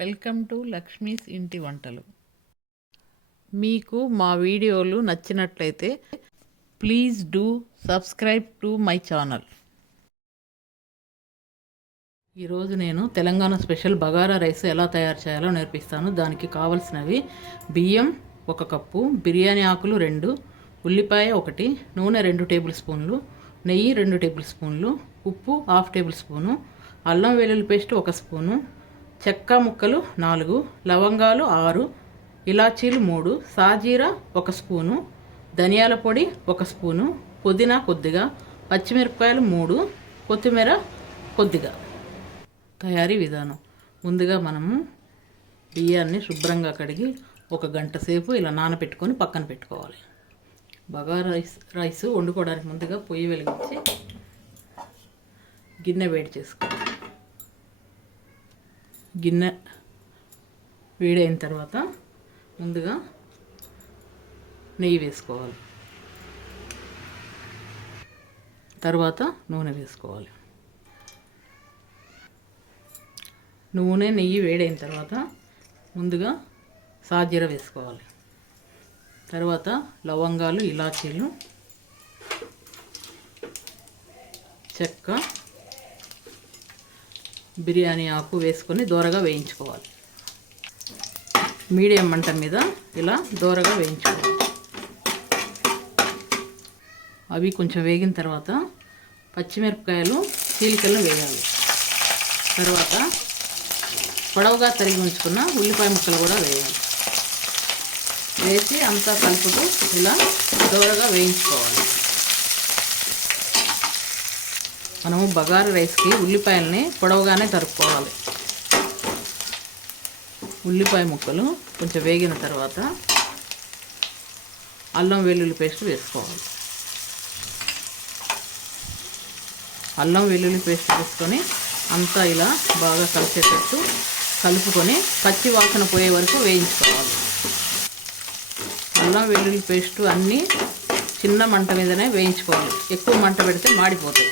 Welcome to Lakshmi's ఇంటి వంటలు. మీకు మా వీడియోలు నచ్చినట్లయితే please do subscribe to my channel. ఈరోజు నేను తెలంగాణ స్పెషల్ బగారా రైస్ ఎలా తయారు చేయాలో నేర్పిస్తాను. దానికి కావలసినవి బియ్యం ఒక కప్పు బిర్యానీ ఆకులు రెండు ఉల్లిపాయ ఒకటి నూనె రెండు టేబుల్ స్పూన్లు నెయ్యి రెండు టేబుల్ స్పూన్లు ఉప్పు హాఫ్ టేబుల్ స్పూను అల్లం వెల్లుల్లి పేస్ట్ ఒక స్పూను చెక్క ముక్కలు నాలుగు లవంగాలు ఆరు ఇలాచీలు మూడు సాజీరా ఒక స్పూను ధనియాల పొడి ఒక స్పూను పుదీనా కొద్దిగా పచ్చిమిరపకాయలు మూడు కొత్తిమీర కొద్దిగా. తయారీ విధానం. ముందుగా మనము బియ్యాన్ని శుభ్రంగా కడిగి ఒక గంట సేపు ఇలా నానబెట్టుకొని పక్కన పెట్టుకోవాలి. బగా రైస్ రైస్ వండుకోవడానికి ముందుగా పొయ్యి వెలిగించి గిన్నె వేడి చేసుకోవాలి. గిన్నె వేడైన తర్వాత ముందుగా నెయ్యి వేసుకోవాలి. తర్వాత నూనె వేసుకోవాలి. నూనె నెయ్యి వేడైన తర్వాత ముందుగా సాజీర వేసుకోవాలి. తర్వాత లవంగాలు ఇలాచీలు చెక్క బిర్యానీ ఆకు వేసుకొని దోరగా వేయించుకోవాలి. మీడియం మంట మీద ఇలా దోరగా వేయించుకోవాలి. అవి కొంచెం వేగిన తర్వాత పచ్చిమిరపకాయలు చీలికల్లో వేయాలి. తర్వాత పొడవుగా తరిగి ఉంచుకున్న ఉల్లిపాయ ముక్కలు కూడా వేయాలి. వేసి అంతా కలుపుతూ ఇలా దోరగా వేయించుకోవాలి. మనము బగారు రైస్కి ఉల్లిపాయల్ని పొడవుగానే తరుపుకోవాలి ఉల్లిపాయ ముక్కలు కొంచెం వేగిన తర్వాత అల్లం వెల్లుల్లి పేస్ట్ వేసుకోవాలి. అల్లం వెల్లుల్లి పేస్ట్ వేసుకొని అంతా ఇలా బాగా కలిసేటట్టు కలుపుకొని పచ్చి వాసన పోయే వరకు వేయించుకోవాలి. అల్లం వెల్లుల్లి పేస్ట్ అన్నీ చిన్న మంట మీదనే వేయించుకోవాలి. ఎక్కువ మంట పెడితే మాడిపోతాయి.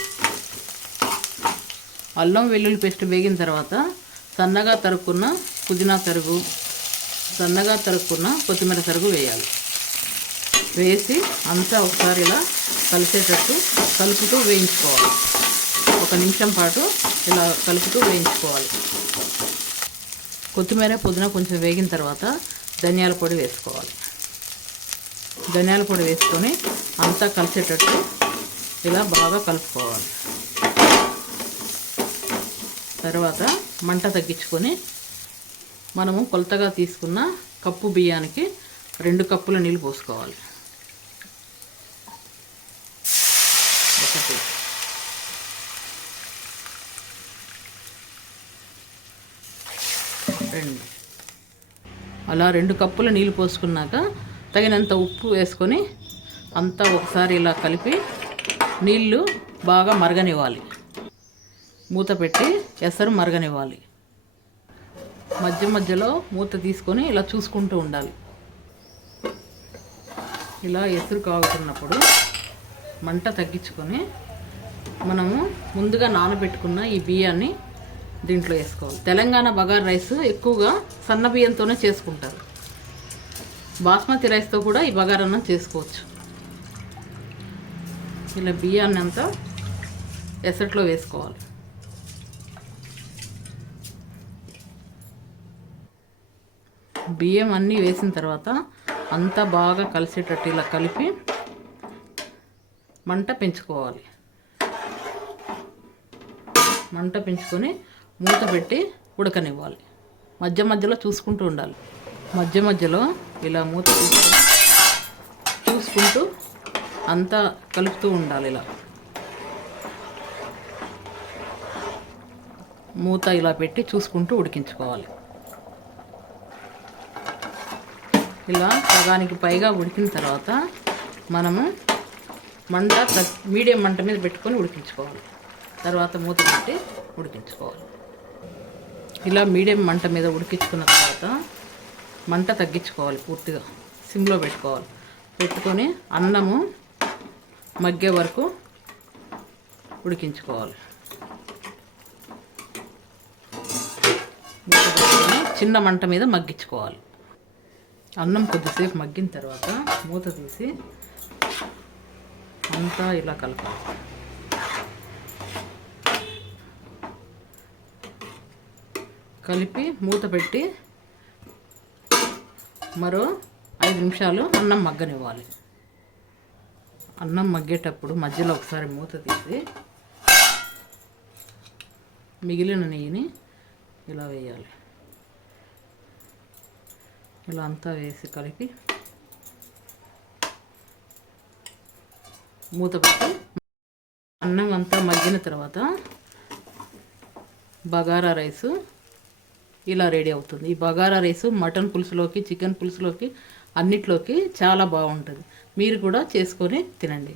అల్లం వెల్లుల్లి పేస్ట్ వేగిన తర్వాత సన్నగా తరుక్కున్న పుదీనా తరుగు సన్నగా తరుక్కున్న కొత్తిమీర తరుగు వేయాలి. వేసి అంతా ఒకసారి ఇలా కలిసేటట్టు కలుపుతూ వేయించుకోవాలి. ఒక నిమిషం పాటు ఇలా కలుపుతూ వేయించుకోవాలి. కొత్తిమీర పుదీనా కొంచెం వేగిన తర్వాత ధనియాల పొడి వేసుకోవాలి. ధనియాల పొడి వేసుకొని అంతా కలిసేటట్టు ఇలా బాగా కలుపుకోవాలి. తర్వాత మంట తగ్గించుకొని మనము కొలతగా తీసుకున్న కప్పు బియ్యానికి రెండు కప్పుల నీళ్ళు పోసుకోవాలి. ఒకటి. రెండు. అలా రెండు కప్పుల నీళ్ళు పోసుకున్నాక తగినంత ఉప్పు వేసుకొని అంతా ఒకసారి ఇలా కలిపి నీళ్ళు బాగా మరగనివ్వాలి. మూత పెట్టి ఎసరు మరగనివ్వాలి. మధ్య మధ్యలో మూత తీసుకొని ఇలా చూసుకుంటూ ఉండాలి. ఇలా ఎసురు కాగుతున్నప్పుడు మంట తగ్గించుకొని మనము ముందుగా నానబెట్టుకున్న ఈ బియ్యాన్ని దీంట్లో వేసుకోవాలి. తెలంగాణ బగార్ రైస్ ఎక్కువగా సన్న బియ్యంతోనే చేసుకుంటారు. బాస్మతి రైస్తో కూడా ఈ బగారన్నం చేసుకోవచ్చు. ఇలా బియ్యాన్ని అంతా ఎసట్లో వేసుకోవాలి. బియ్యం అన్నీ వేసిన తర్వాత అంతా బాగా కలిసేటట్టు ఇలా కలిపి మంట పెంచుకోవాలి. మంట పెంచుకొని మూత పెట్టి ఉడకనివ్వాలి. మధ్య మధ్యలో చూసుకుంటూ ఉండాలి. మధ్య మధ్యలో ఇలా మూత తీసుకొని చూసుకుంటూ అంతా కలుపుతూ ఉండాలి ఇలా. మూత ఇలా పెట్టి చూసుకుంటూ ఉడికించుకోవాలి. ఇలా సగానికి పైగా ఉడికిన తర్వాత మనము మంట మీడియం మంట మీద పెట్టుకొని ఉడికించుకోవాలి. తర్వాత మూత పెట్టి ఉడికించుకోవాలి. ఇలా మీడియం మంట మీద ఉడికించుకున్న తర్వాత మంట తగ్గించుకోవాలి పూర్తిగా. సిమ్లో పెట్టుకోవాలి. పెట్టుకొని అన్నము మగ్గే వరకు ఉడికించుకోవాలి. పెట్టుకొని చిన్న మంట మీద మగ్గించుకోవాలి. అన్నం కొద్దిసేపు మగ్గిన తర్వాత మూత తీసి అంతా ఇలా కలపాలి. కలిపి మూత పెట్టి మరో ఐదు నిమిషాలు అన్నం మగ్గనివ్వాలి. అన్నం మగ్గేటప్పుడు మధ్యలో ఒకసారి మూత తీసి మిగిలిన నెయ్యిని ఇలా వేయాలి. ఇలా అంతా వేసి కలిపి మూత పెట్టి అన్నం అంతా మగ్గిన తర్వాత బగారా రైసు ఇలా రెడీ అవుతుంది. ఈ బగారా రైసు మటన్ పులుసులోకి చికెన్ పులుసులోకి అన్నిట్లోకి చాలా బాగుంటుంది. మీరు కూడా చేసుకొని తినండి.